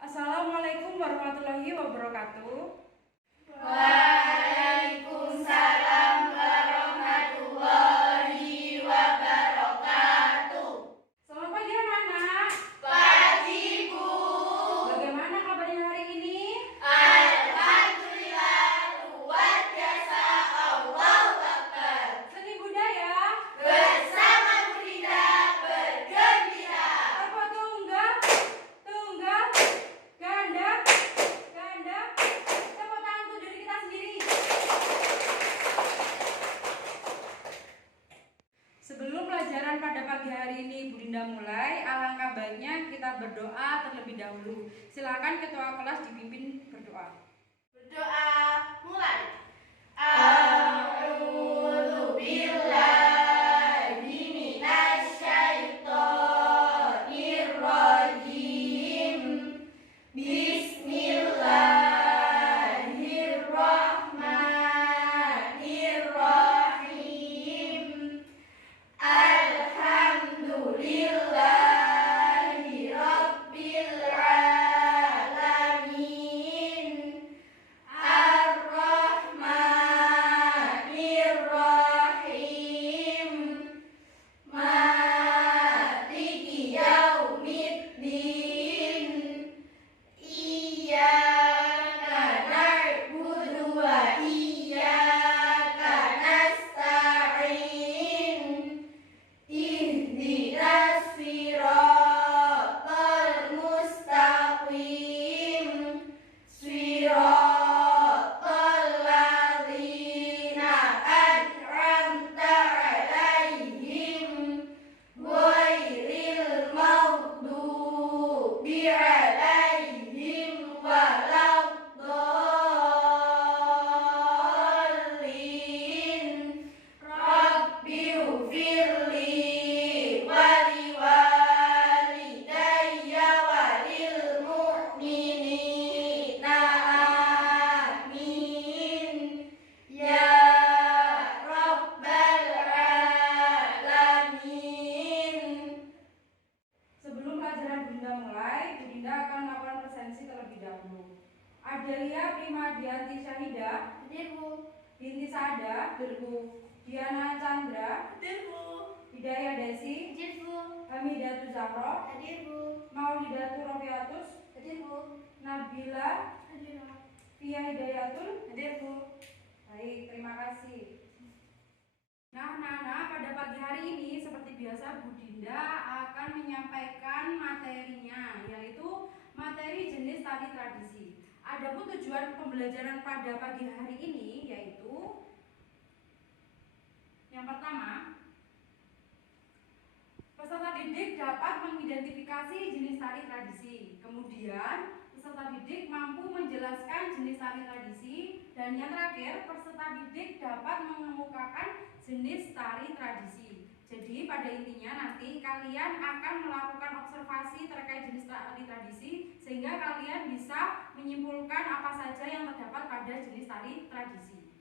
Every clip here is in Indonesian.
Assalamualaikum warahmatullahi wabarakatuh. Waalaikumsalam warahmatullahi wabarakatuh. Selamat pagi anak-anak. Pagi, Bu. Bagaimana kabarnya hari ini? Alhamdulillah, luar biasa. Allahu Akbar. Seni budaya. Bersama Bu Dinda bergembira. Apa tunggal? Tunggal. Ganda. Ganda. Tepuk tangan untuk diri kita sendiri. Sebelum pelajaran pada pagi hari ini Bu Dinda mulai, alangkah baiknya kita berdoa terlebih dahulu. Silakan ketua kelas dipimpin berdoa. Berdoa mulai. A'udzu billahi minasyaitonir rajim. Bismillahirrahmanirrahim. Alhamdulillahi rabbil alamin. Ar-Rahmanir-Rahim. Maliki yaumiddin. Iyyaka na'budu wa iyyaka nasta'in. Ihdinas siratal mustaqim. Siratal ladzina an'amta 'alaihim ghairil maghdubi 'alaihim waladdallin. Rabbighfirli wa liwalidayya wa lil mu'minina amin ya rabbal alamin. Sebelum pelajaran Bu Dinda mulai, Bu Dinda akan melakukan presensi terlebih dahulu. Adelia Primadianti Syahidah, Hadir, Bu. binti Sada, Dirbu. Diana Chandra, Hadir, Bu. Hidayah Desi, Hadir, Bu. Hamidatu Zahro, Hadir, Bu. Maulidatu Rofiatus, Hadir, Bu. Nabila, Hadir, Bu. Fia Hidayatul. Hadir, Bu. Baik, terima kasih. Nah, anak-anak, pada pagi hari ini seperti biasa Bu Dinda akan menyampaikan materinya, yaitu materi jenis tari tradisi. Adapun tujuan pembelajaran pada pagi hari ini yaitu yang pertama, peserta didik dapat mengidentifikasi jenis tari tradisi. Kemudian, peserta didik mampu menjelaskan jenis tari tradisi. Dan yang terakhir, peserta didik dapat mengemukakan jenis tari tradisi. Jadi pada intinya nanti kalian akan melakukan observasi terkait jenis tari tradisi sehingga kalian bisa menyimpulkan apa saja yang terdapat pada jenis tari tradisi.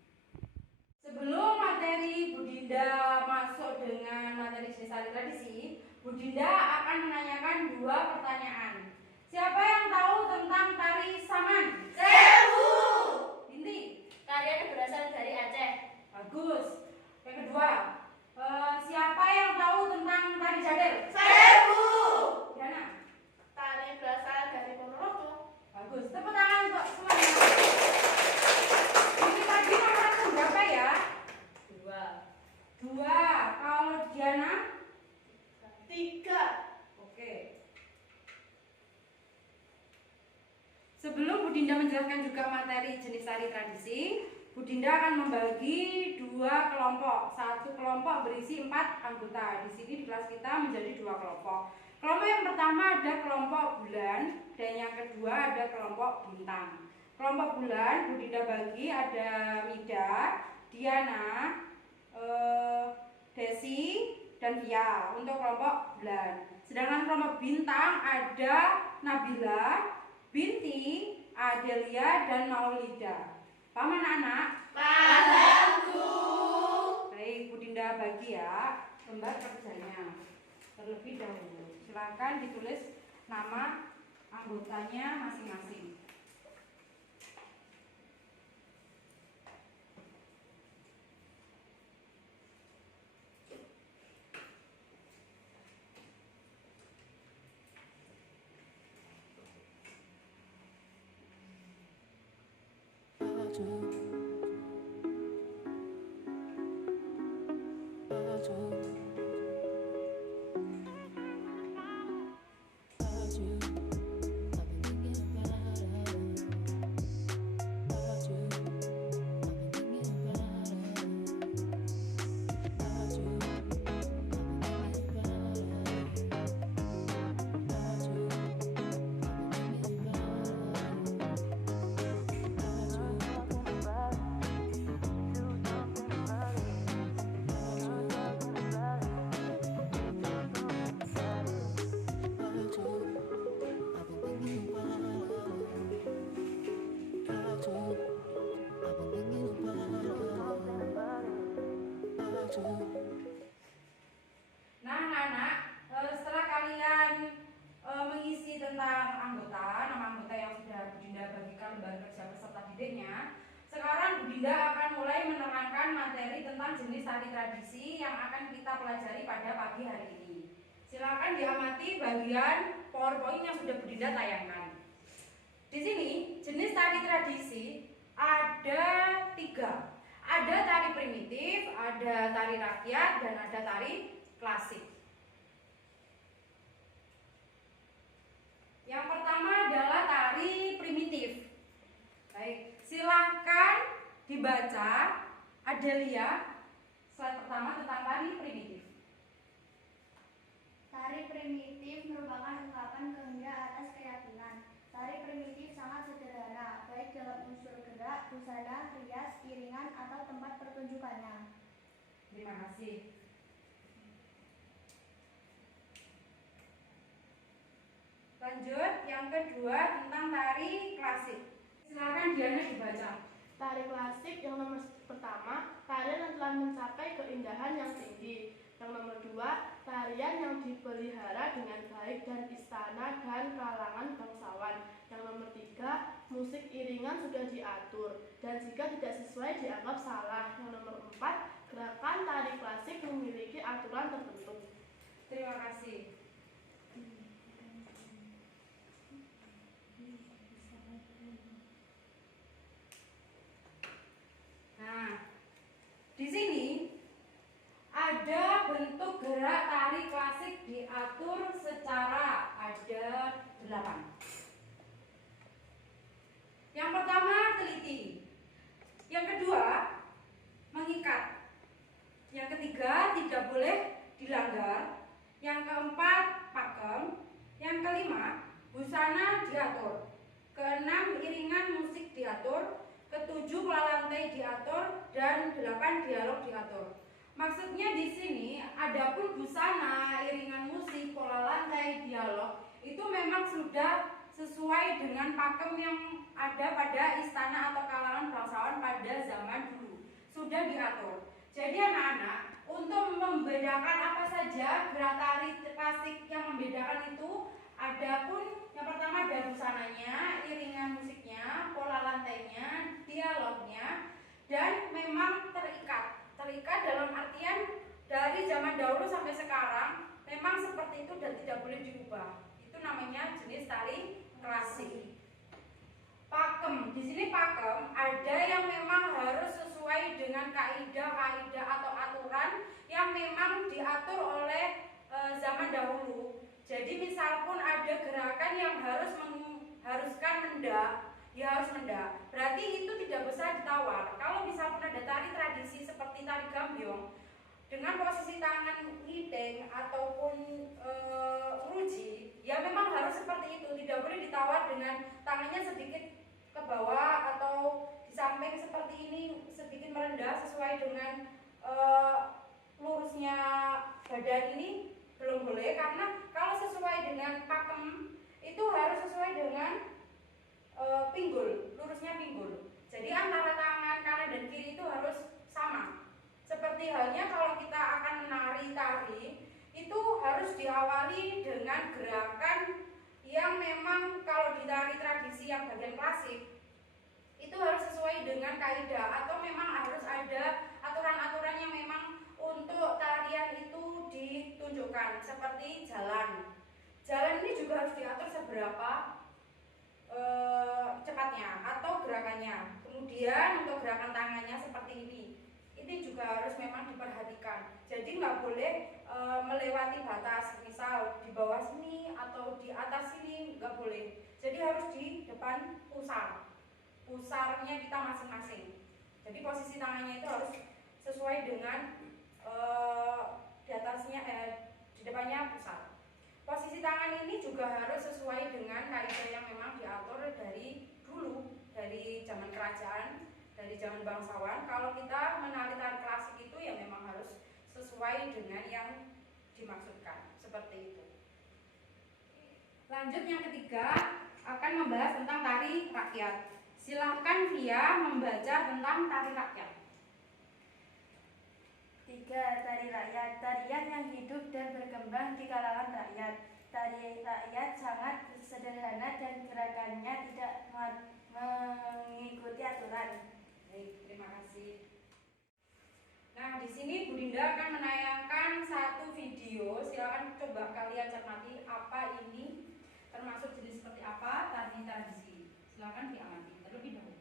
Sebelum materi Bu Dinda masuk dengan materi jenis tari tradisi, Bu Dinda akan menanyakan dua pertanyaan. Siapa yang tahu tentang tari saman? Sewu. Binti. Tarian berasal dari Aceh. Bagus. Yang kedua, siapa yang tahu Dinda menjelaskan juga materi jenis tari tradisi, Bu Dinda akan membagi dua kelompok. Satu kelompok berisi 4 anggota. Di sini di kelas kita menjadi 2 kelompok. Kelompok yang pertama ada kelompok bulan dan yang kedua ada kelompok bintang. Kelompok bulan Bu Dinda bagi ada Mida, Diana, Desi, dan Via untuk kelompok bulan. Sedangkan kelompok bintang ada Nabila, Binti, Adelia, dan Maulida. Paham anak-anak? Paham, Bu. Baik, Bu Dinda bagi ya lembar kerjanya terlebih dahulu. Silakan ditulis nama anggotanya masing-masing. Nah, anak-anak, setelah kalian mengisi tentang anggota, nama anggota yang sudah Bu Dinda bagikan lembar kerja peserta didiknya, sekarang Bu Dinda akan mulai menerangkan materi tentang jenis tari tradisi yang akan kita pelajari pada pagi hari ini. Silakan diamati bagian PowerPoint yang sudah Bu Dinda tayangkan. Di sini jenis tari tradisi ada 3. Ada tari primitif, ada tari rakyat, dan ada tari klasik. Yang pertama adalah tari primitif. Baik, silahkan dibaca Adelia slide pertama tentang tari primitif. Tari primitif merupakan ungkapan kehendak atas keyakinan. Tari primitif sangat sederhana, baik dalam unsur gerak, busana, rias, iringan, atau tempat pertunjukannya. Terima kasih. Lanjut, yang kedua tentang tari klasik. Silakan Diana dibaca. Tari klasik yang nomor pertama, tarian yang telah mencapai keindahan yang tinggi. Yang nomor 2, tarian yang dipelihara dengan baik dan istana dan kalangan bangsawan. Yang nomor 3, musik iringan sudah diatur dan jika tidak sesuai dianggap salah. Yang nomor 4, gerakan tari klasik memiliki aturan tertentu. Terima kasih. Nah, di sini ada bentuk gerak tari klasik diatur secara ada 8. Yang pertama teliti, yang kedua mengikat, yang ketiga tidak boleh dilanggar, yang keempat pakem, yang kelima busana diatur, keenam iringan musik diatur, ketujuh pola lantai diatur, dan 8 dialog diatur. Maksudnya di sini adapun busana, iringan musik, pola lantai, dialog itu memang sudah sesuai dengan pakem yang ada pada istana atau kalangan bangsawan pada zaman dulu, sudah diatur. Jadi anak-anak, untuk membedakan apa saja gerak tari klasik yang membedakan itu, adapun yang pertama ada busananya, iringan musiknya, pola lantainya, dialognya, dan memang terikat dalam artian dari zaman dahulu sampai sekarang memang seperti itu dan tidak boleh diubah. Itu namanya jenis tari klasik. Pakem, di sini pakem ada yang memang harus sesuai dengan kaidah atau aturan yang memang diatur oleh zaman dahulu. Jadi misal pun ada gerakan yang haruskan mendak, dia harus mendak. Berarti itu tidak bisa ditawar. Kalau misalkan ada tari tradisi seperti tari gambyong dengan posisi tangan ngideng ataupun ruji, ya memang harus seperti itu, tidak boleh ditawar dengan tangannya sedikit ke bawah atau di samping seperti ini sedikit merendah sesuai dengan lurusnya badan ini, belum boleh. Karena kalau sesuai dengan pakem itu harus sesuai dengan pinggul, lurusnya pinggul. Jadi antara tangan kanan dan kiri itu harus sama. Seperti halnya kalau kita akan menari tari, itu harus diawali dengan gerakan yang memang kalau di tari tradisi yang bagian klasik itu harus sesuai dengan kaidah, atau memang harus ada aturan-aturan yang memang untuk tarian itu ditunjukkan, seperti jalan. Jalan ini juga harus diatur seberapa cepatnya atau gerakannya. Kemudian untuk gerakan tangannya seperti ini juga harus memang diperhatikan. Jadi nggak boleh melewati batas, misal di bawah sini atau di atas sini nggak boleh. Jadi harus di depan pusarnya kita masing-masing. Jadi posisi tangannya itu harus sesuai dengan di atasnya, di depannya pusar. Posisi tangan ini juga harus sesuai dengan kaidah yang memang diatur dari dulu, dari zaman kerajaan, dari zaman bangsawan. Kalau kita menari tari klasik itu ya memang harus sesuai dengan yang dimaksudkan, seperti itu. Lanjut yang ketiga, akan membahas tentang tari rakyat. Silahkan Via membaca tentang tari rakyat. 3. Tari rakyat, tarian yang hidup dan berkembang di kalangan rakyat. Tari rakyat sangat sederhana dan gerakannya tidak mengikuti aturan. Baik, terima kasih. Nah, di sini Bu Dinda akan menayangkan satu video. Silakan coba kalian cermati apa ini, termasuk jenis seperti apa tari tradisi. Silakan diamati terlebih dahulu.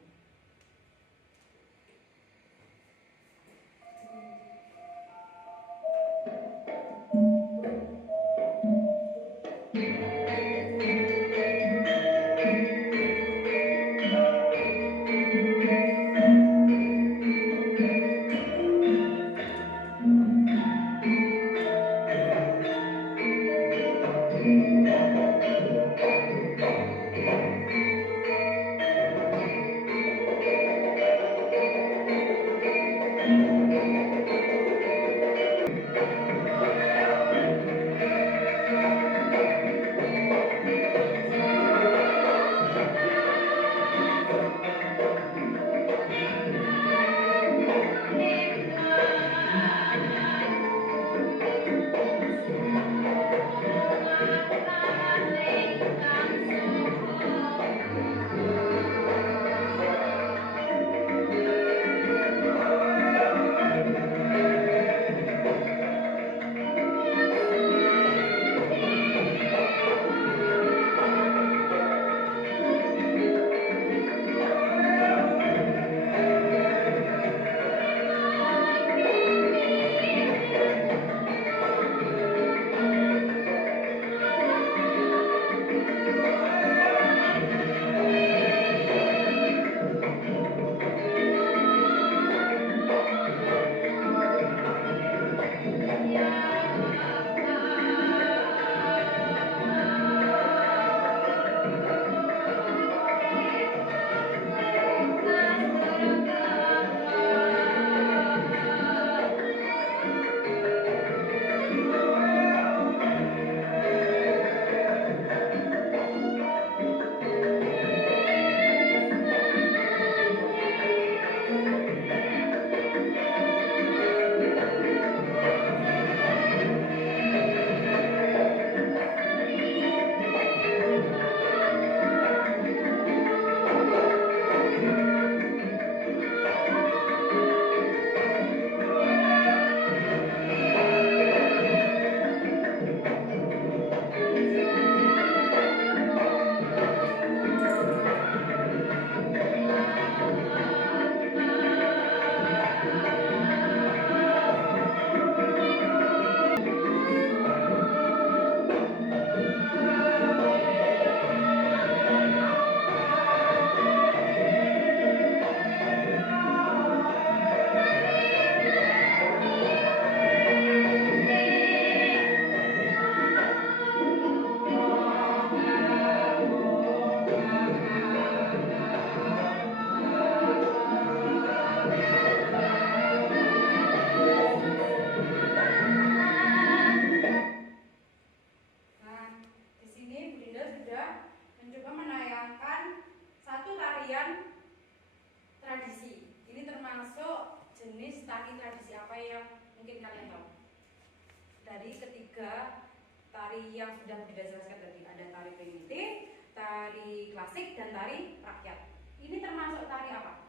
tiga tari yang sudah Bunda jelaskan tadi. Ada tari primitif, tari klasik, dan tari rakyat. Ini termasuk tari apa?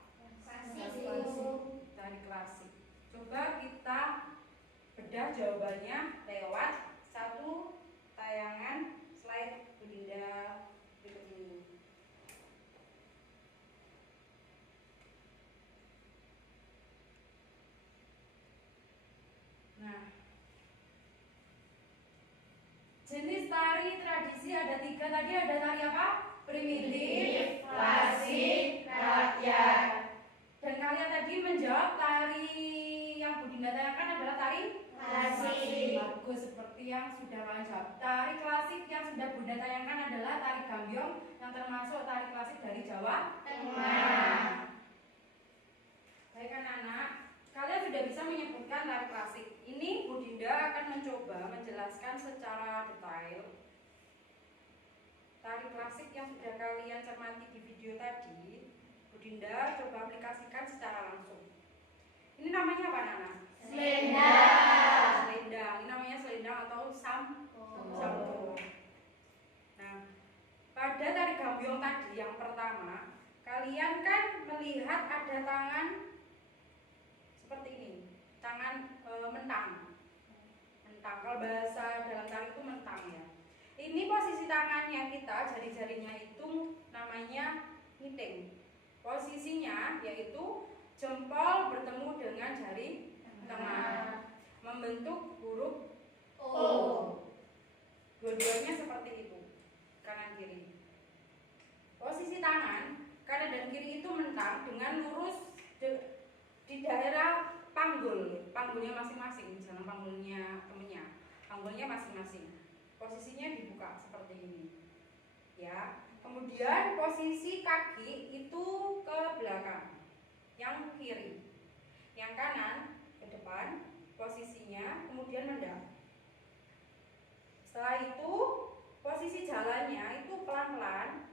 Tari klasik. Coba kita bedah jawabannya lewat satu tayangan slide Bunda berikut ini. Nah, jenis tari tradisi ada tiga tadi. Ada tari apa? Primitif, klasik, rakyat. Dan kalian tadi menjawab tari yang Budinda tanyakan adalah tari klasik. Bagus, seperti yang sudah kalian jawab. Tari klasik yang sudah Bunda tayangkan adalah tari gambyong, yang termasuk tari klasik dari Jawa Tengah. Baik anak-anak, kalian sudah bisa menyebutkan tari klasik. Ini Budinda akan mencoba menjelaskan secara detail tari klasik yang sudah kalian cermati di video tadi. Budinda coba aplikasikan secara langsung. Ini namanya apa, Nana? Selendang. Selendang. Ini namanya selendang atau sampo. Nah, pada tari gambyong tadi yang pertama, kalian kan melihat ada tangan seperti ini, tangan mentang. Mentang. Kalau bahasa dalam tari itu mentang ya. Ini posisi tangannya kita, jari-jarinya itu namanya ngiting. Posisinya yaitu jempol bertemu dengan jari tengah membentuk huruf O. Dua-duanya seperti itu, kanan kiri. Posisi tangan kanan dan kiri itu mentang dengan lurus di daerah panggulnya masing-masing, jangan panggulnya temennya, panggulnya masing-masing. Posisinya dibuka seperti ini, ya. Kemudian posisi kaki itu ke belakang, yang kiri, yang kanan ke depan, posisinya kemudian mendak. Setelah itu posisi jalannya itu pelan-pelan,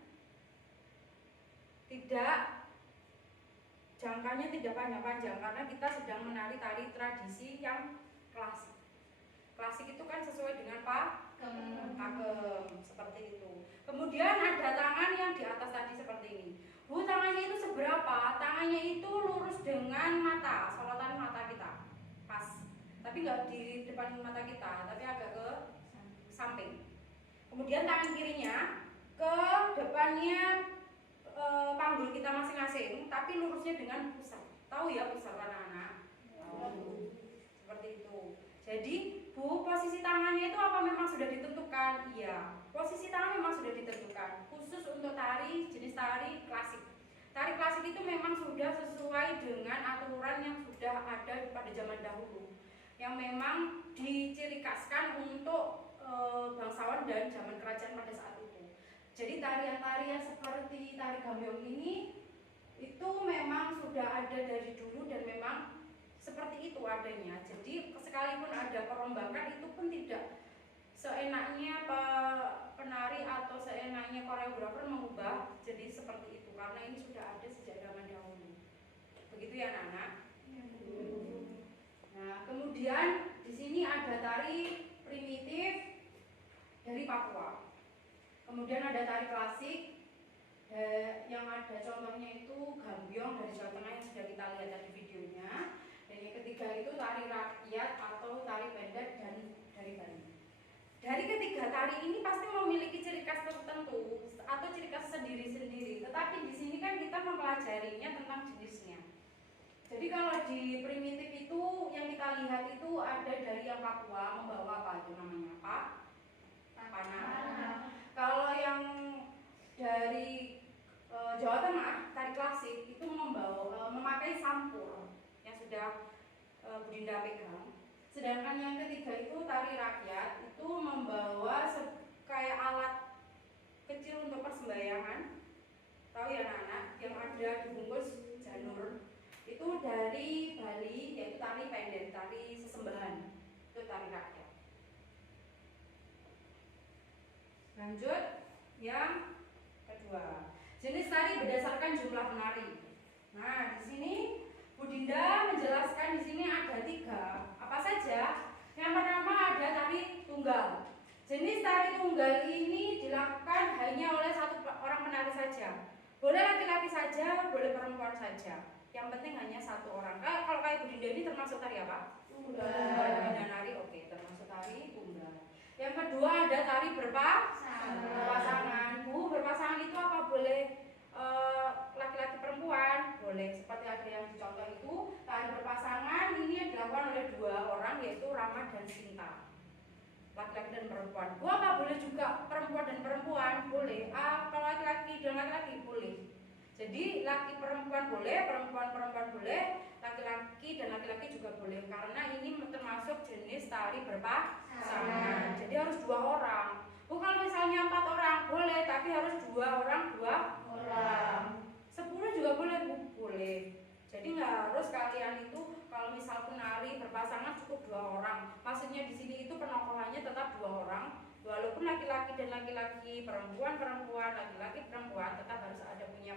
jangkanya tidak panjang-panjang karena kita sedang menari tari tradisi yang klasik. Klasik itu kan sesuai dengan pakem seperti itu. Kemudian ada tangan yang di atas tadi seperti ini. Bu, tangannya itu seberapa? Tangannya itu lurus dengan mata, sorotan mata kita, pas. Tapi nggak di depan mata kita, tapi agak ke samping. Kemudian tangan kirinya ke depannya panggul kita masing-masing, tapi lurusnya dengan pusar. Tahu ya pusar anak-anak? Tahu. Seperti itu. Jadi, Bu, posisi tangannya itu apa memang sudah ditentukan? Iya, posisi tangan memang sudah ditentukan. Khusus untuk tari, jenis tari klasik. Tari klasik itu memang sudah sesuai dengan aturan yang sudah ada pada zaman dahulu, yang memang dicirikaskan untuk bangsawan dan zaman kerajaan pada saat itu. Jadi tarian-tarian seperti tari gambyong ini itu memang sudah ada dari dulu dan memang seperti itu adanya. Jadi sekalipun ada perombakan itu pun tidak seenaknya penari atau seenaknya koreografer mengubah jadi seperti itu, karena ini sudah ada sejak zaman dahulu. Begitu ya, Nana? Nah, kemudian di sini ada tari primitif dari Papua. Kemudian ada tari klasik yang ada contohnya itu gambyong dari Jawa Tengah yang sudah kita lihat dari videonya. Dan yang ketiga itu tari rakyat atau tari pendek dari Bali. Dari ketiga tari ini pasti memiliki ciri khas tertentu atau ciri khas sendiri-sendiri. Tetapi di sini kan kita mempelajarinya tentang jenisnya. Jadi kalau di primitif itu yang kita lihat itu ada dari yang Papua membawa apa itu namanya? Panah. Kalau yang dari Jawa Tengah tari klasik itu memakai sampur yang sudah Budinda pegang. Sedangkan yang ketiga itu tari rakyat itu membawa kayak alat kecil untuk persembahyangan. Tahu ya anak-anak, yang ada dibungkus janur. Itu dari Bali, yaitu tari pendek, tari sesembahan. Itu tari rakyat. Lanjut yang kedua. Jenis tari berdasarkan jumlah penari. Nah, di sini Budinda menjelaskan di sini ada 3. Apa saja? Yang pertama ada tari tunggal. tunggal ini dilakukan hanya oleh satu orang penari saja. Boleh laki-laki saja, boleh perempuan saja. Yang penting hanya satu orang. Kalau kayak Bu Dinda ini termasuk tari apa? Tunggal. Dinda nari, oke, termasuk tari tunggal. Yang kedua ada tari berpasangan. Bu, berpasangan itu apa boleh laki-laki perempuan? Boleh. Seperti ada yang dicontoh itu tari berpasangan ini yang dilakukan oleh dua orang yaitu Rama dan Sinta. Laki-laki dan perempuan. Bu, apa boleh juga perempuan dan perempuan? Boleh. Kalau laki-laki dan laki-laki boleh. Jadi laki perempuan boleh, perempuan boleh, laki-laki dan laki-laki juga boleh karena ini termasuk jenis tari berpasangan. Jadi harus dua orang. Bu, kalau misalnya 4 orang boleh, tapi harus dua orang. 10 juga boleh, Bu, boleh. Jadi nggak harus kalian itu kalau misal penari berpasangan cukup 2 orang. Maksudnya di sini itu penokohannya tetap 2 orang. Walaupun laki-laki dan laki-laki, perempuan, laki-laki, perempuan tetap harus ada punya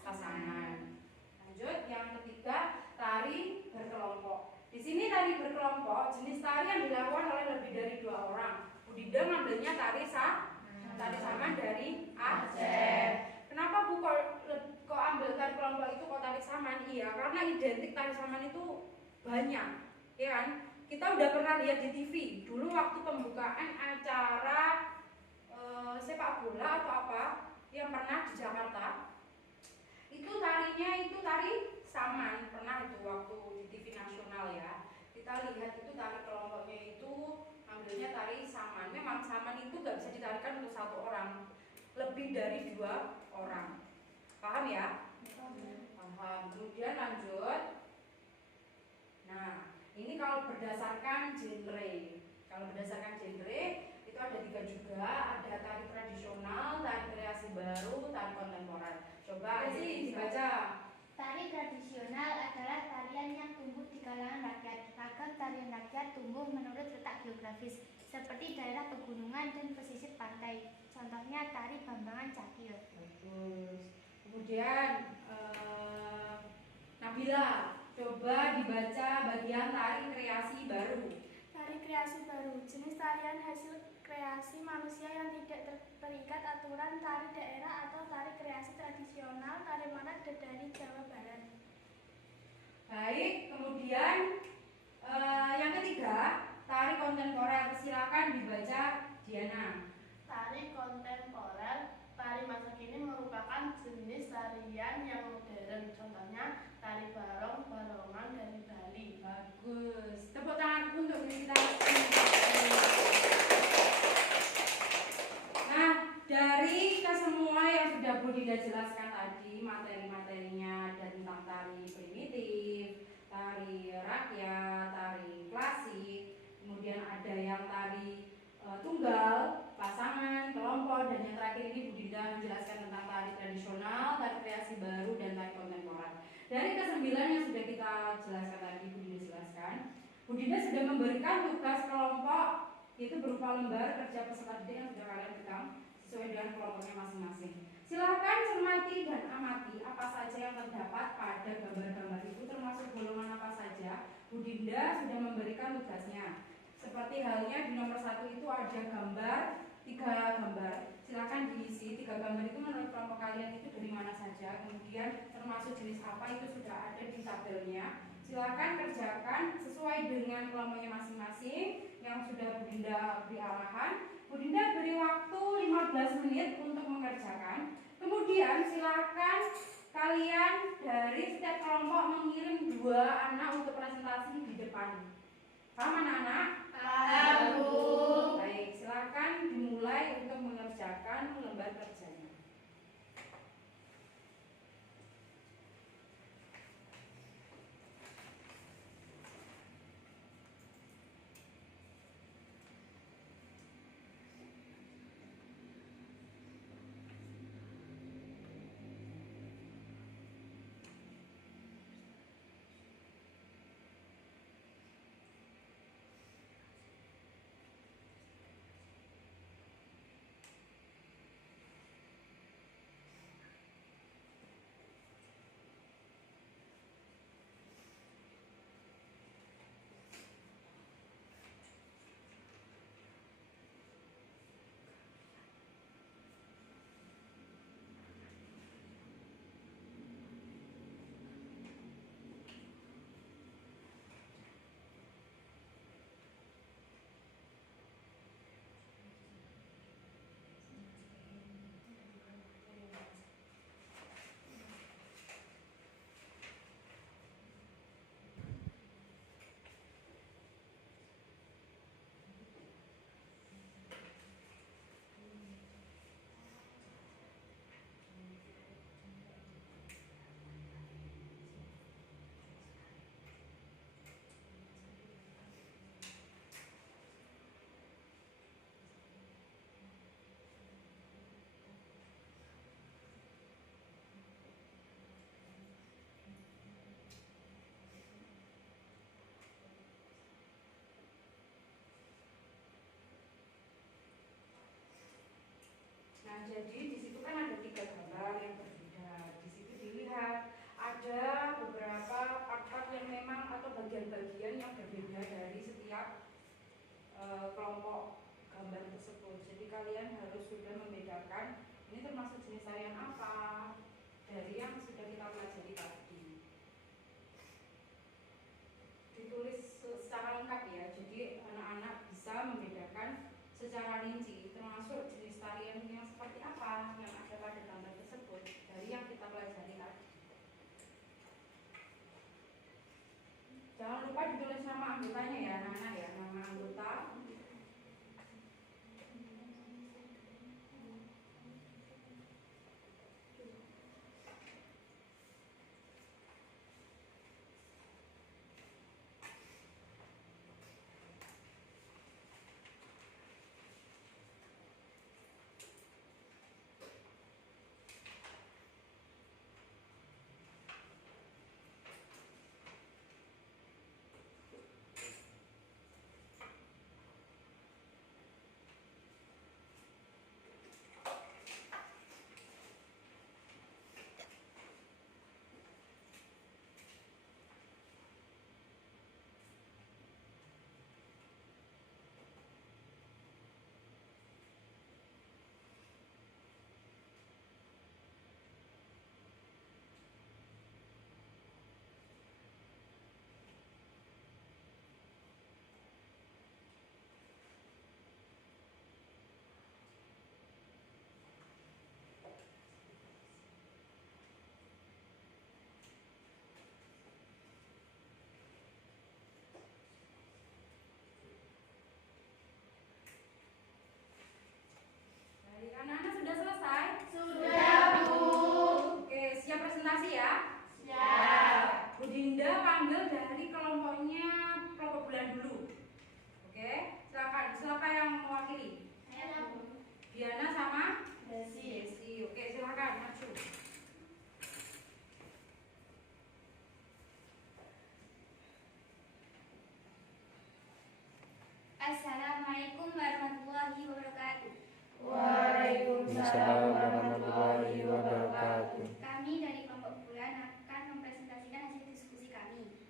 pasangan. Lanjut, yang ketiga tari berkelompok. Di sini tari berkelompok jenis tari yang dilakukan oleh lebih dari 2 orang. Bu Dinda ngambilnya tari saman dari Aceh. Kenapa Bu kok ambil tari kelompok itu kok tari saman? Iya, karena identik tari saman itu banyak, ya kan? Kita udah pernah lihat di TV dulu waktu pembukaan acara sepak bola atau apa yang pernah di Jakarta. Itu tarinya itu tari saman, pernah itu waktu di TV nasional ya. Kita lihat itu tari kelompoknya itu ambilnya tari saman. Memang saman itu gak bisa ditarikan untuk 1 orang, lebih dari 2 orang. Paham ya? Paham. Kemudian lanjut. Nah, ini kalau berdasarkan genre. Kalau berdasarkan genre itu ada 3 juga, ada tari tradisional, tari kreasi baru, tari kontemporer. Coba sih dibaca. Tari tradisional adalah tarian yang tumbuh di kalangan rakyat. Ragam tarian rakyat tumbuh menurut letak geografis, seperti daerah pegunungan dan pesisir pantai. Contohnya tari Bambangan Cakil. Bagus. Kemudian Nabila, coba dibaca bagian tari kreasi baru. Tari kreasi baru, jenis tarian hasil kreasi manusia yang tidak terikat aturan, tari daerah atau tari kreasi tradisional, tari mana dari Jawa Barat. Baik, kemudian yang ketiga, tari kontemporer. Silakan dibaca Diana. Tari kontemporer, tari masa kini merupakan jenis tarian yang modern. Contohnya tari barong, barongan dari Bali. Bagus. Tepuk tangan untuk kita. Nah, dari kesemua yang sudah Bu Dinda jelaskan tadi, materi-materinya ada tentang tari primitif, tari rakyat, tari klasik, kemudian ada yang tari tunggal, pasangan, kelompok, dan yang terakhir ini Bu Dinda menjelaskan tentang tari tradisional, tari kreasi baru, dan tari kontemporer. Dari kesembilan yang sudah kita jelaskan tadi, Bu Dinda jelaskan, Bu Dinda sudah memberikan tugas kelompok itu berupa lembar kerja peserta didik yang sudah kalian pegang sesuai dengan kelompoknya masing-masing. Silakan cermati dan amati apa saja yang terdapat pada gambar-gambar itu, termasuk golongan apa saja. Bu Dinda sudah memberikan tugasnya. Seperti halnya di nomor 1 itu ada gambar, 3 gambar. Silakan diisi 3 gambar itu menurut kelompok kalian itu dari mana saja, kemudian termasuk jenis apa itu sudah ada di tabelnya. Silakan kerjakan sesuai dengan kelompoknya masing-masing yang sudah Bu Dinda beri arahan. Bu Dinda beri waktu 15 menit untuk mengerjakan. Kemudian silakan kalian dari setiap kelompok mengirim 2 anak untuk presentasi di depan. Paham anak-anak? Paham, Bu. Baik, silakan dimulai untuk mengerjakan lembar kerjanya. Nah, jadi di situ kan ada 3 gambar yang berbeda. Di situ dilihat ada beberapa part-part yang memang atau bagian-bagian yang berbeda dari setiap kelompok gambar tersebut. Jadi kalian harus sudah membedakan ini termasuk jenis tarian apa dari yang sudah kita pelajari tadi. Ditulis secara lengkap ya, jadi anak-anak bisa membedakan secara rinci termasuk jenis tarian yang seperti apa yang ada pada gambar tersebut dari yang kita pelajari tadi. Jangan lupa ditulis nama anggotanya ya anak-anak ya, nama anggota. Anak-anak sudah selesai? Sudah, Bu. Oke, siap presentasi ya? Siap. Bu Dinda panggil dari kelompoknya kelompok bulan dulu. Oke, silakan. Siapa yang mewakili? Saya, Bu. Diana sama Desi. Desi. Oke, silakan maju. Assalamualaikum warahmatullahi wabarakatuh. Waalaikumsalam warahmatullahi wabarakatuh. Kami dari kelompok bulan akan mempresentasikan hasil diskusi kami.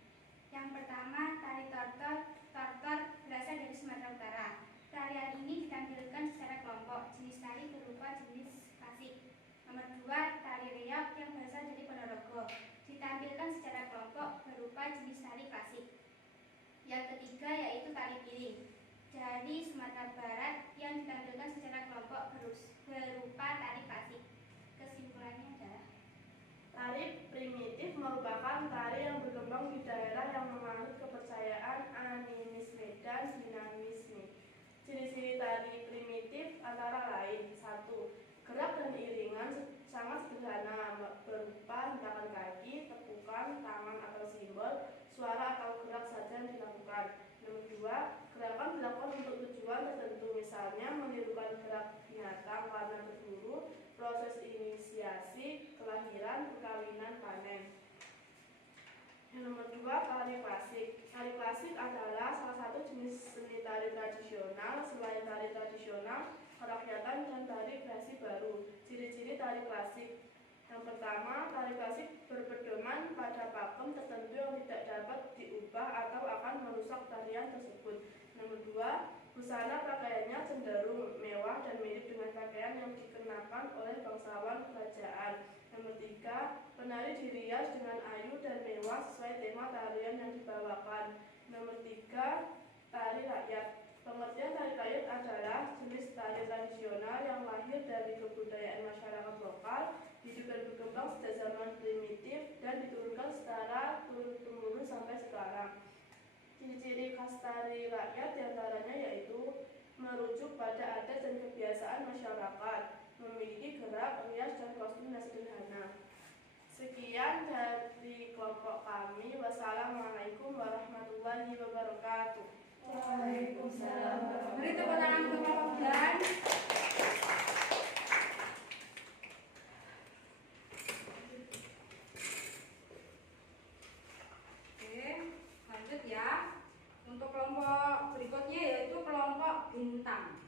Yang pertama, tari tortor. Tortor berasal dari Sumatera Utara. Tarian ini ditampilkan secara kelompok. Jenis tari berupa jenis klasik. Nomor 2, tari reog yang berasal dari Ponorogo. Ditampilkan secara kelompok berupa jenis tari klasik. Yang ketiga yaitu tari piring dari Sumatera Barat yang ditampilkan secara kelompok berupa tari klasik. Kesimpulannya adalah Tari primitif merupakan tari yang berkembang di daerah yang menganut kepercayaan animisme dan dinamisme. Ciri-ciri tari primitif antara lain: 1. Gerak dan iringan sangat sederhana berupa hentakan kaki, tepukan tangan atau simbol, suara atau gerak saja yang dilakukan. Nomor 2, gerakan dilakukan untuk tujuan tertentu, misalnya menirukan gerak binatang karena berburu, proses inisiasi, kelahiran, perkawinan, panen. Yang nomor 2, tari klasik. Tari klasik adalah salah satu jenis seni tari tradisional. Selain tari tradisional, kerakyatan dan tari kreasi baru. Ciri-ciri tari klasik: yang pertama, tari klasik berpedoman pada pakem tertentu yang tidak dapat diubah atau akan merusak tarian tersebut. Nomor 2, busana pakaiannya cenderung mewah dan mirip dengan pakaian yang dikenakan oleh bangsawan kerajaan. Nomor 3, penari dirias dengan ayu dan mewah sesuai tema tarian yang dibawakan. Nomor 3, tari rakyat. Pengertian tari rakyat adalah jenis tari tradisional yang lahir dari kebudayaan masyarakat lokal, hidup dan berkembang sejak zaman primitif dan diturunkan secara turun-temurun sampai sekarang. Ciri-ciri khas tari rakyat diantaranya yaitu merujuk pada adat dan kebiasaan masyarakat, memiliki gerak, rias, dan kostum yang sederhana. Sekian dari kelompok kami. Wassalamualaikum warahmatullahi wabarakatuh. Waalaikumsalam. Beri tepuk tangan untuk kelompok bulan. Oke, lanjut ya. Untuk kelompok berikutnya yaitu kelompok bintang.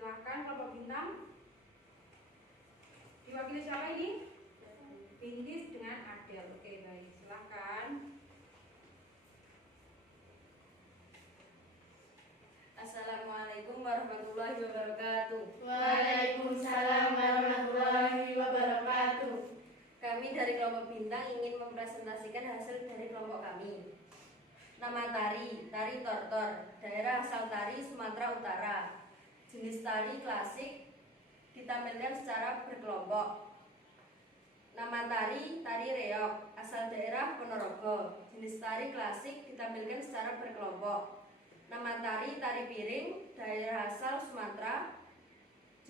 Silahkan kelompok bintang. Diwakili siapa ini? Bintis dengan Adel. Oke, baik. Silahkan. Assalamualaikum warahmatullahi wabarakatuh. Waalaikumsalam warahmatullahi wabarakatuh. Kami dari kelompok bintang ingin mempresentasikan hasil dari kelompok kami. Nama tari, tari tortor, daerah asal tari Sumatera Utara. Jenis tari klasik ditampilkan secara berkelompok. Nama tari, tari reog, asal daerah Ponorogo. Jenis tari klasik ditampilkan secara berkelompok. Nama tari, tari piring, daerah asal Sumatera.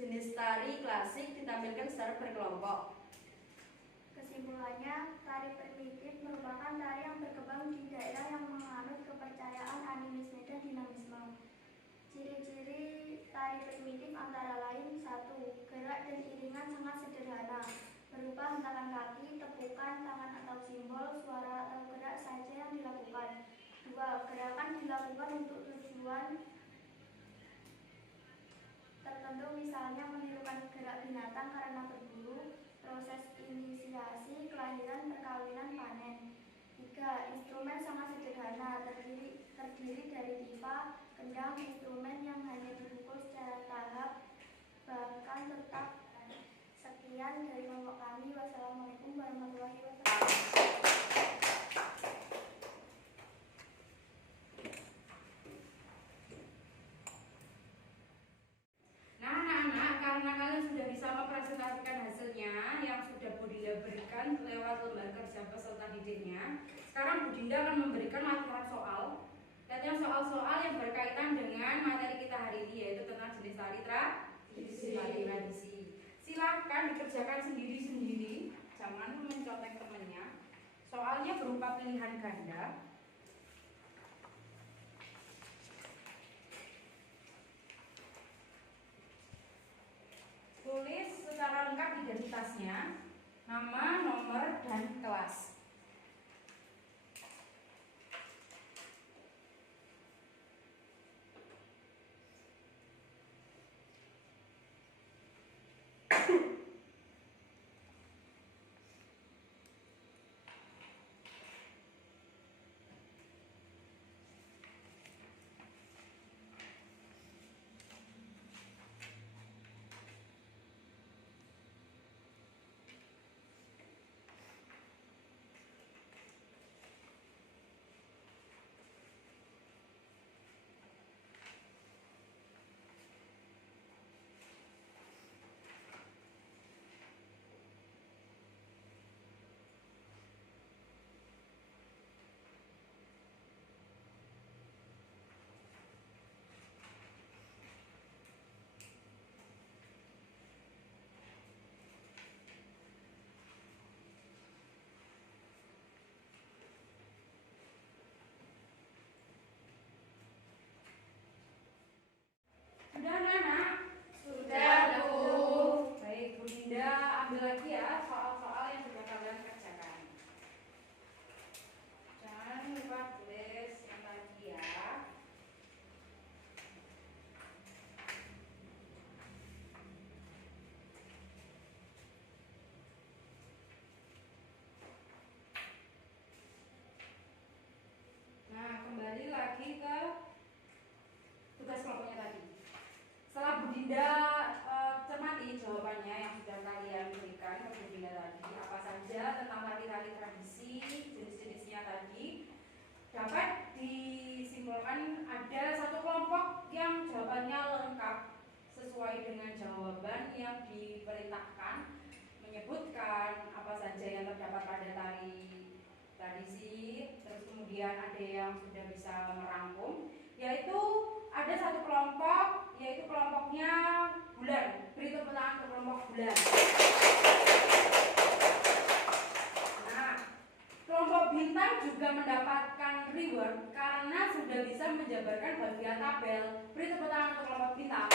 Jenis tari klasik ditampilkan secara berkelompok. Kesimpulannya, tari primitif merupakan tari yang berkembang di daerah yang menganut kepercayaan animisme dan dinamisme. Ciri-ciri tari primitif antara lain: 1. Gerak dan iringan sangat sederhana, berupa hentakan kaki, tepukan tangan atau simbol, suara atau gerak saja yang dilakukan. 2. Gerakan dilakukan untuk tujuan tertentu, misalnya menirukan gerak binatang karena berburu. Proses inisiasi, kelahiran, perkawinan, panen. 3. Instrumen sangat sederhana, terdiri dari tipa, kendang, instrumen yang hanya dipukul secara tahap, bahkan tetap. Sekian dari kelompok kami. Wassalamualaikum warahmatullahi wabarakatuh. Nah, anak-anak, karena kalian sudah bisa mempresentasikan hasilnya yang sudah Bu Dinda berikan lewat lembar kerja peserta didiknya, sekarang Bu Dinda akan memberikan latihan soal. Latihan soal-soal yang berkaitan dengan materi kita hari ini, yaitu tentang jenis tari tradisi. Silahkan dikerjakan sendiri-sendiri, jangan mencontek temannya. Soalnya berupa pilihan ganda. Tulis secara lengkap identitasnya, nama, nomor, dan kelas. Sudah anak-anak? Sudah, Bu. Baik, Bu Dinda ambil lagi ya soal-soal yang sudah kalian kerjakan. Jangan lupa tulis yang tadi ya. Nah, kembali lagi ke tugas kelompoknya tadi. Setelah Bu Dinda cermati jawabannya yang sudah kalian berikan ke Bu Dinda tadi, apa saja tentang tari-tari tradisi, jenis-jenisnya tadi, dapat disimpulkan ada satu kelompok yang jawabannya lengkap sesuai dengan jawaban yang diperintahkan, menyebutkan apa saja yang terdapat pada tari tradisi. Terus kemudian ada yang sudah bisa merangkum, yaitu ada satu kelompok, yaitu kelompoknya bulan. Beri tepuk tangan ke kelompok bulan. Nah, kelompok bintang juga mendapatkan reward karena sudah bisa menjabarkan bagian tabel. Beri tepuk tangan untuk kelompok bintang.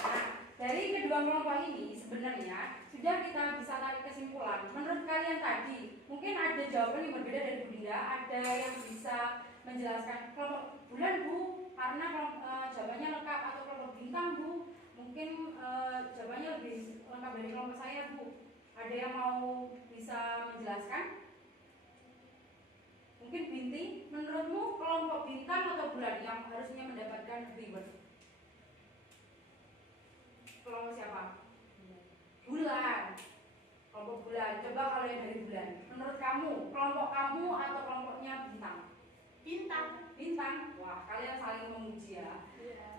Nah, dari kedua kelompok ini sebenarnya sudah kita bisa tarik kesimpulan. Menurut kalian tadi, mungkin ada jawaban yang berbeda dari Bu Dinda, ada yang bisa menjelaskan kelompok bulan Bu, karena jawabannya lengkap, atau kelompok bintang Bu, mungkin jawabannya lebih lengkap dari kelompok saya Bu. Ada yang mau bisa menjelaskan? Mungkin Binti, menurutmu kelompok bintang atau bulan yang harusnya mendapatkan reward? Kelompok siapa? Bulan. Kelompok bulan. Coba kalau yang dari bulan, menurut kamu, kelompok kamu atau kelompoknya bintang? Bintang. Bintang. Wah, kalian saling memuji ya.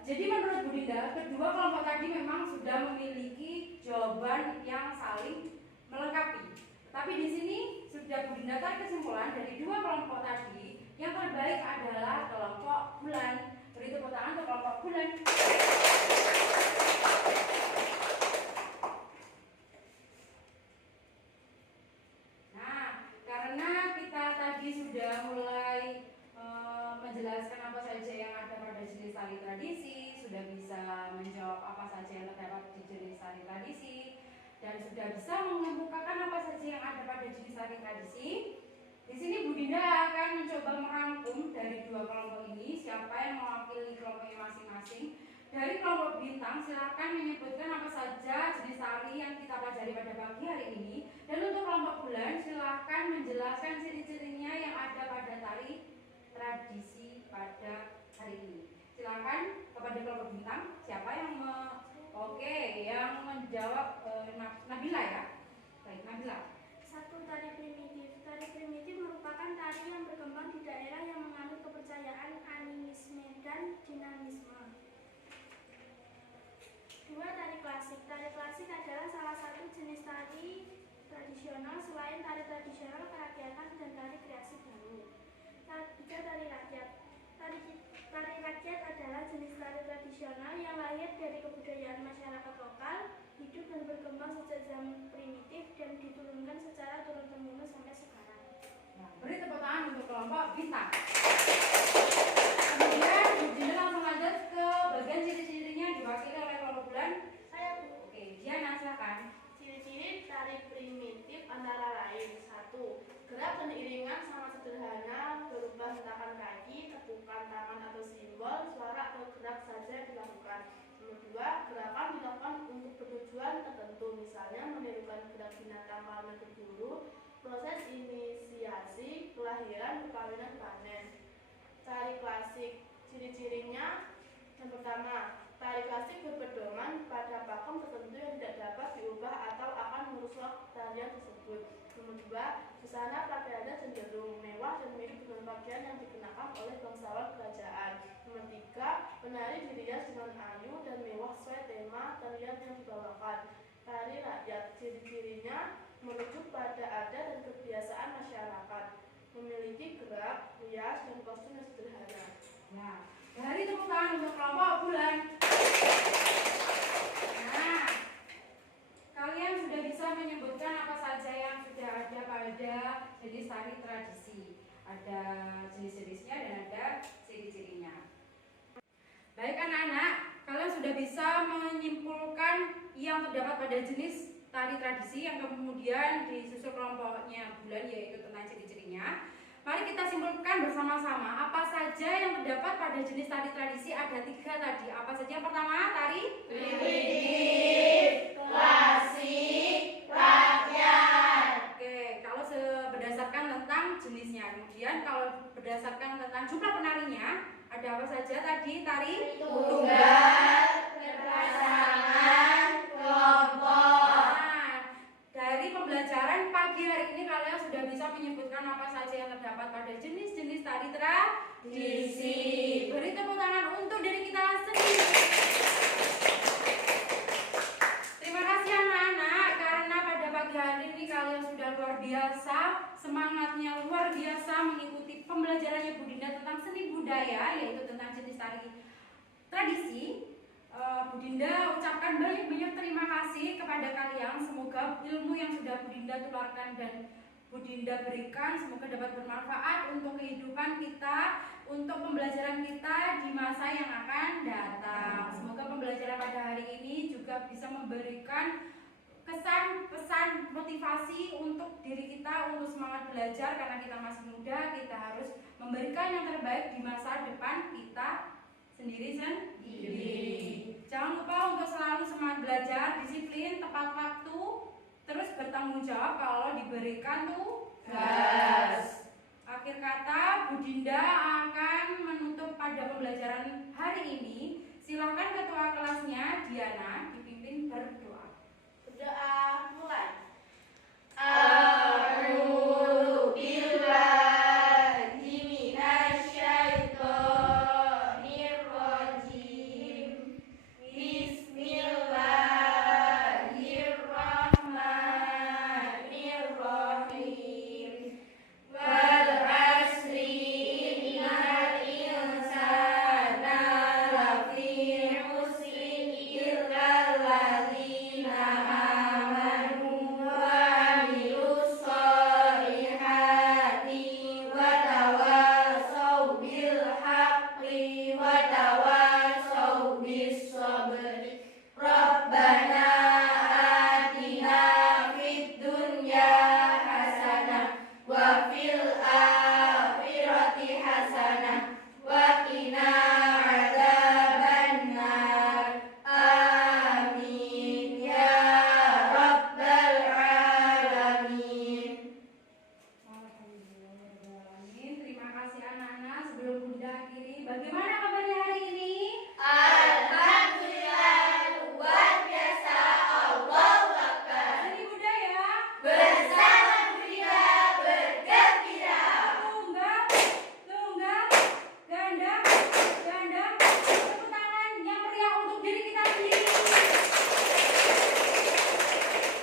Jadi menurut Bu Dinda, kedua kelompok tadi memang sudah memiliki jawaban yang saling melengkapi. Tapi di sini sudah Bu Dinda tarik kesimpulan dari dua kelompok tadi, yang terbaik adalah kelompok bulan. Beri tepuk tangan untuk kelompok bulan. Nah, karena kita tadi sudah mulai menjelaskan apa saja yang ada pada jenis tari tradisi, sudah bisa menjawab apa saja yang terdapat di jenis tari tradisi, dan sudah bisa mengemukakan apa saja yang ada pada jenis tari tradisi. Di sini Bu Dinda akan mencoba merangkum dari dua kelompok ini siapa yang mewakili kelompoknya masing-masing. Dari kelompok bintang silakan menyebutkan apa saja jenis tari yang kita pelajari pada pagi hari ini. Dan untuk kelompok bulan silakan menjelaskan ciri-cirinya yang ada pada tari tradisi pada hari ini. Silakan kepada kelompok bintang siapa yang yang menjawab Nabila ya. Baik, Nabila. Satu, tari primitif. Tari primitif merupakan tari yang berkembang di daerah yang menganut kepercayaan animisme dan dinamisme. Dua, tari klasik. Tari klasik adalah salah satu jenis tari tradisional selain tari tradisional kerakyatan dan tari kreasi baru. Tiga, tari rakyat. Tari rakyat adalah jenis tari tradisional yang lahir dari kebudayaan masyarakat lokal, hidup dan berkembang sejak zaman primitif dan diturunkan secara turun-temurun sampai sekarang. Nah, beri tepuk tangan untuk kelompok bintang. Kemudian Bu Dinda langsung lanjut ke bagian ciri-cirinya diwakili oleh kelompok bulan. Saya Bu. Oke, Diana silakan. Ciri-ciri tari primitif antara lain: satu, gerak dan iringan sangat sederhana, berupa hentakan kaki, tepukan tangan atau simbol, suara atau gerak saja dilakukan. Nomor dua, gerakan dilakukan untuk bertujuan tertentu, misalnya menirukan gerak binatang karena berburu, proses inisiasi, kelahiran, perkawinan, panen. Tari klasik, ciri-cirinya yang pertama, tari klasik berpedoman pada pakem tertentu yang tidak dapat diubah atau akan merusak tarian tersebut. Nomor dua, busana pakaiannya cenderung mewah dan mirip dengan pakaian yang dikenakan oleh bangsawan kerajaan. Nomor tiga, penari dirias dengan ayu dan mewah sesuai tema tarian yang dibawakan. Tari rakyat, ciri-cirinya merujuk pada adat dan kebiasaan masyarakat, memiliki gerak, rias, dan kostum yang sederhana. Ya, dari tepuk tangan untuk kelompok bulan. Nah, kalian sudah bisa menyebutkan apa saja yang sudah ada pada jenis tari tradisi. Ada jenis-jenisnya dan ada ciri-cirinya. Baik anak-anak, kalian sudah bisa menyimpulkan yang terdapat pada jenis tari tradisi yang kemudian disusul kelompoknya bulan, yaitu tentang ciri-cirinya. Mari kita simpulkan bersama-sama apa saja yang terdapat pada jenis tari tradisi. Ada tiga tadi. Apa saja? Yang pertama, tari primitif, klasik, rakyat. Oke, kalau berdasarkan tentang jenisnya. Kemudian kalau berdasarkan tentang jumlah penarinya, ada apa saja tadi? Tari Tunggal, berpasangan, kelompok. Nah, dari pembelajaran pagi hari ini kalian sudah bisa menyebutkan apa saja yang terdapat pada jenis-jenis tari tradisi. Beri tepuk tangan untuk diri kita sendiri. Terima kasih anak-anak, karena pada pagi hari ini kalian sudah luar biasa, semangatnya luar biasa mengikuti pembelajarannya Bu Dinda tentang seni budaya, yaitu tentang jenis tari tradisi. Bu Dinda ucapkan banyak-banyak terima kasih kepada kalian. Semoga ilmu yang sudah Bu Dinda tularkan dan Bu Dinda berikan semoga dapat bermanfaat untuk kehidupan kita, untuk pembelajaran kita di masa yang akan datang. Semoga pembelajaran pada hari ini juga bisa memberikan kesan pesan motivasi untuk diri kita untuk semangat belajar karena kita masih muda, kita harus memberikan yang terbaik di masa depan kita sendiri. Jangan lupa untuk selalu semangat belajar, disiplin, tepat waktu, terus bertanggung jawab kalau diberikan tugas. Akhir kata, Bu Dinda akan menutup pada pembelajaran hari ini. Silakan ketua kelasnya Diana dipimpin berdoa. Berdoa mulai. A'udzu billahi minasyaitonir rajim. Bismillahirrahmanirrahim. Wal 'asri innal insana lafi khusrin illa alladzina amanu wa 'amilus sholihati wa tawassaw bil haqqi wa tawassaw bis sabri. Rabbana atina fid dunya hasanah wa fil akhirati hasanah wa qina adzabannar. Amin ya rabbal alamin. Alhamdulillahirrahmanirrahim. Terima kasih anak-anak. Sebelum Bunda akhiri, bagaimana kabarnya hari ini? Alhamdulillah, luar biasa. Allahu Akbar. Hari Bunda ya. Bersama Bunda bergembira. Tunggal, ganda, tepuk tangan yang meriah untuk diri kita sendiri.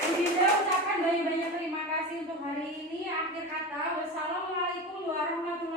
Bu Dinda ucapkan banyak-banyak terima kasih untuk hari ini. Akhir kata, wassalamualaikum warahmatullahi